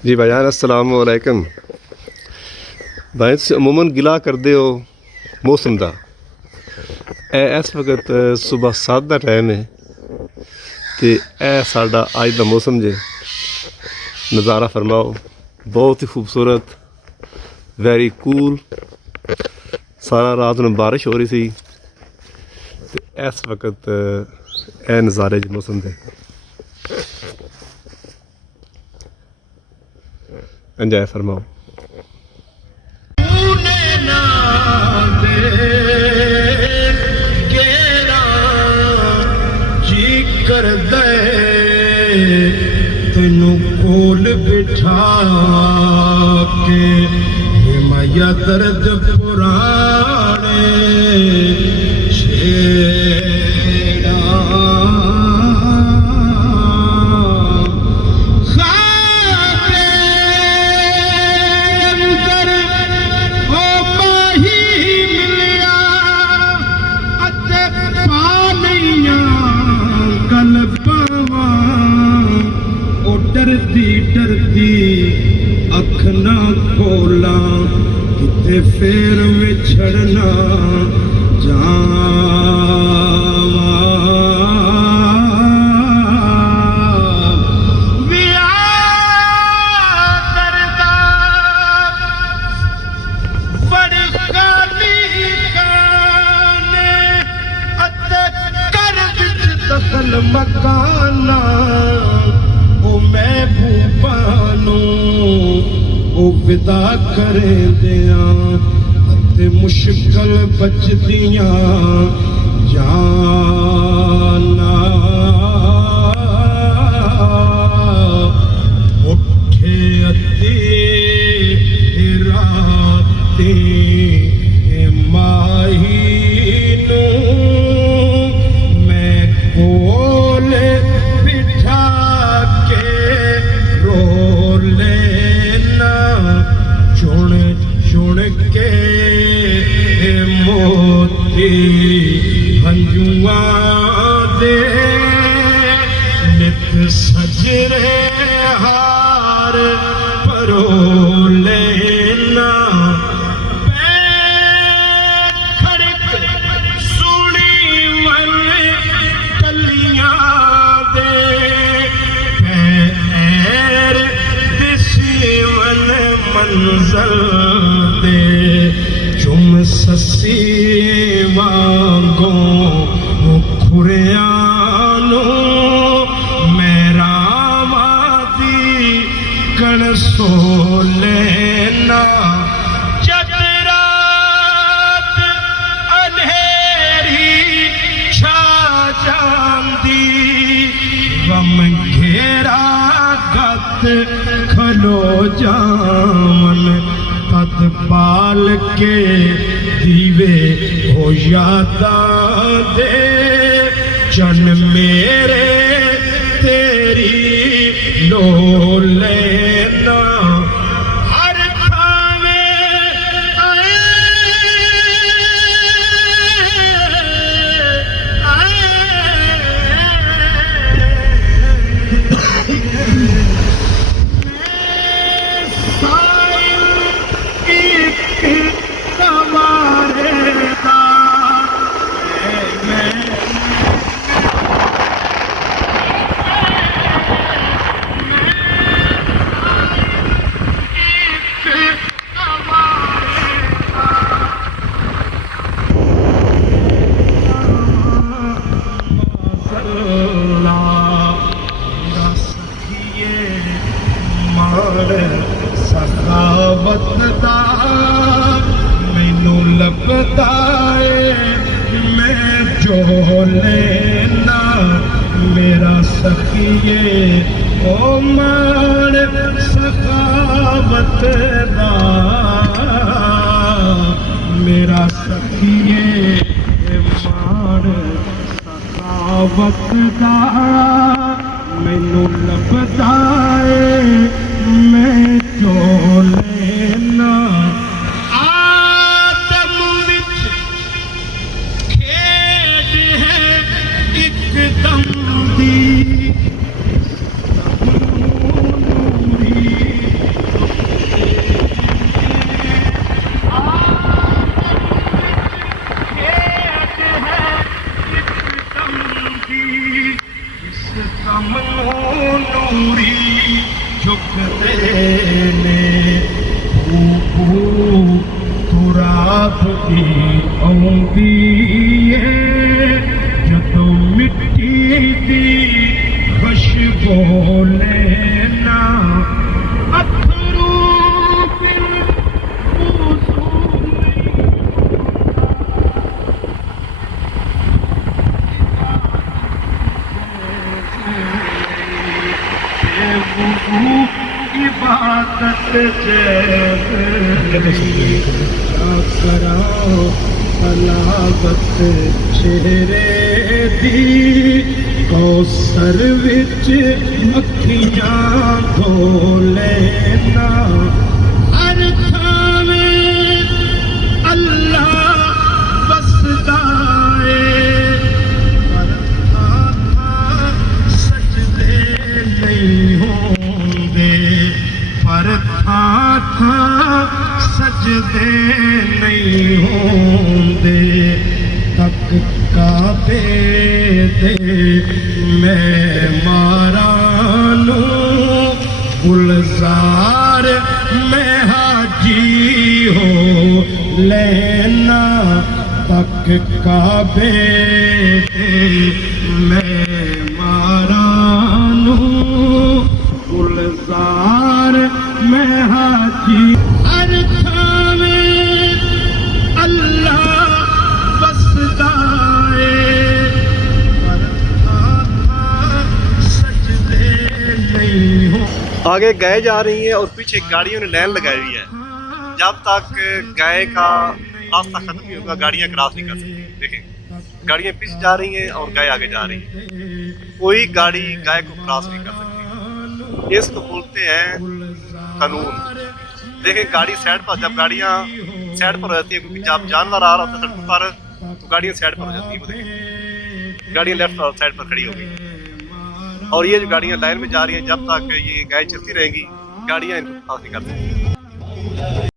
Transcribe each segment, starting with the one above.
जी भाईजान अस्सलाम वालेकुम। भाई तुसीं अमूमन गिला करदे हो मौसम दा। इस वक्त सुबह 7 का टाइम है तो यह साडा अज का मौसम जे नज़ारा फरमाओ। बहुत ही खूबसूरत, वेरी कूल। सारा रात में बारिश हो रही थी तो इस वक्त यह नज़ारे जो मौसम दे एंजॉय फरमाओ। तेनू कोल बिठा के हिमाया दर्द पुराने छेड़ा खाके अंदर ओ माही मिलिया अते पानियां गल पावा डरदी डरदी अख ना खोला किते फेर विछड़ना जावा। विया करदा बड़ी काली काने अते कर विच दखल मकाना महबूबानू ओ विदा करे दिया अते मुश्किल बचदियां जाना। उठे अती राती माही नू मैं कोल बिठा चुन चुन के मोती हंजुआ दे नित सजरे हार परो लेना। खड़क सुनी मन कलियां दे पैर दिसीवन मंजल दे चुम ससी वांगों खुरियानो मेरा मादी कण सो लेना। जब रात अंधेरी छा जांदी गम घेरा गत खलो जामन तद बाल के दीवे हो यादा दे चन मेरे तेरी लो लेना। हर भावे आए सखावत दा मैनू लभदा मैं जो लेना मेरा सखिए ओ मान सखावत दा मेरा सखिए मान सखावत दा मैनू लभदा मैं जो लेना। आदम विच खेड है एकदम दी नूरी सूरी झुकते ने भू तुराब की आउंदी है जदों मिट्टी दी खुशबू लेना अथरू बिन इबादत कराओ तलावत चेहरे दी कौसर विच अखियां धो लेना हर थावें अल्लाह बसदा है पर सजदे नहीं होंदे पर था सजदे नहीं होंदे तक काबे दे मैं मारानू गुलजार मैं हाजी हो लेना तक काबे दे मैं मारानू गुलजार मैं हाजी हर थावें अल्लाह बसदा है पर सजदे नहीं हो। आगे गाय जा रही है और पीछे गाड़ियों ने लाइन लगाई हुई है। जब तक गाय का रास्ता खत्म नहीं होगा गाड़ियां क्रॉस नहीं कर सकती। देखें गाड़ियां पीछे जा रही हैं और गाय आगे जा रही है। कोई गाड़ी गाय को क्रॉस नहीं कर सकती। इसको बोलते हैं कानून। देखें गाड़ी साइड पर, जब गाड़ियां साइड पर रहती है क्योंकि जब जानवर आ रहा होता है सड़कों पर तो गाड़ियां साइड पर हो जाती है। वो देखें गाड़ियां लेफ्ट और साइड पर खड़ी हो गई और ये जो गाड़ियां लाइन में जा रही हैं जब तक ये गाय चलती रहेंगी गाड़ियां इनको क्रॉस नहीं कर सकती।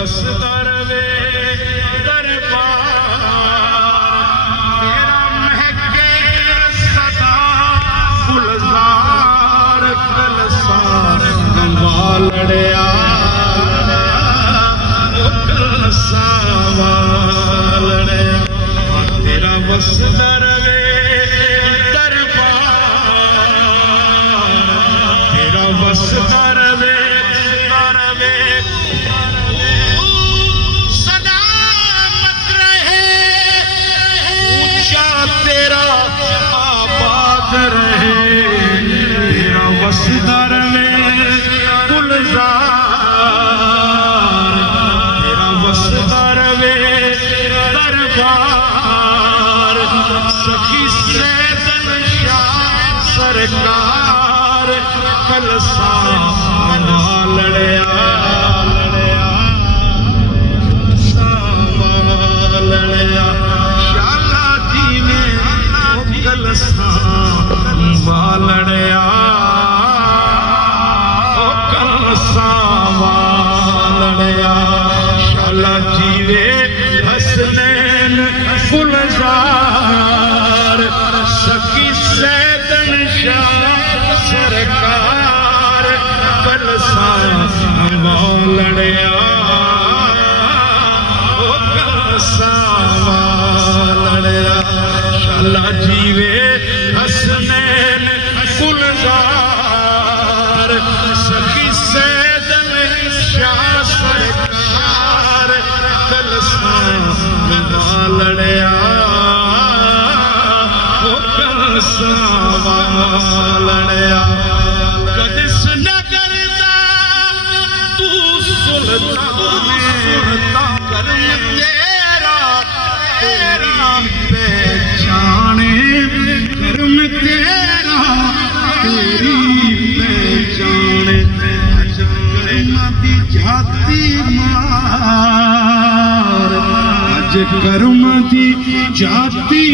वसदा रवे दरबार तेरा महके सदा गुलजार कलसा वालड़िया कलसा वालड़िया तेरा वसदा रवे दरबार तेरा वसदा रवे सदामत रहे ऊंचा तेरा आबाद रहे तेरा वसदा रवे गुलजार तेरा वसदा रवे दरबार सखी सैदन शाह सरकार कलसा वालड़िया वालड़िया शाला जी में कलसा वालड़िया कलसा वालड़िया शाला जीवे हसनैन गुलजार सखी सैदन शाह सरकार कलसा वालड़िया कलसा वालड़िया शाला जीवे हसनैन गुलजार सखी सैदन शाह सरकार कलसा वालड़िया कलसा वालड़िया कदिस नगर दा तू सुल्तान करम तेरा तेरी पहचाने करम तेरा तेरी पहचाने कर्मा दी जाती मार अज कर्म दी जाती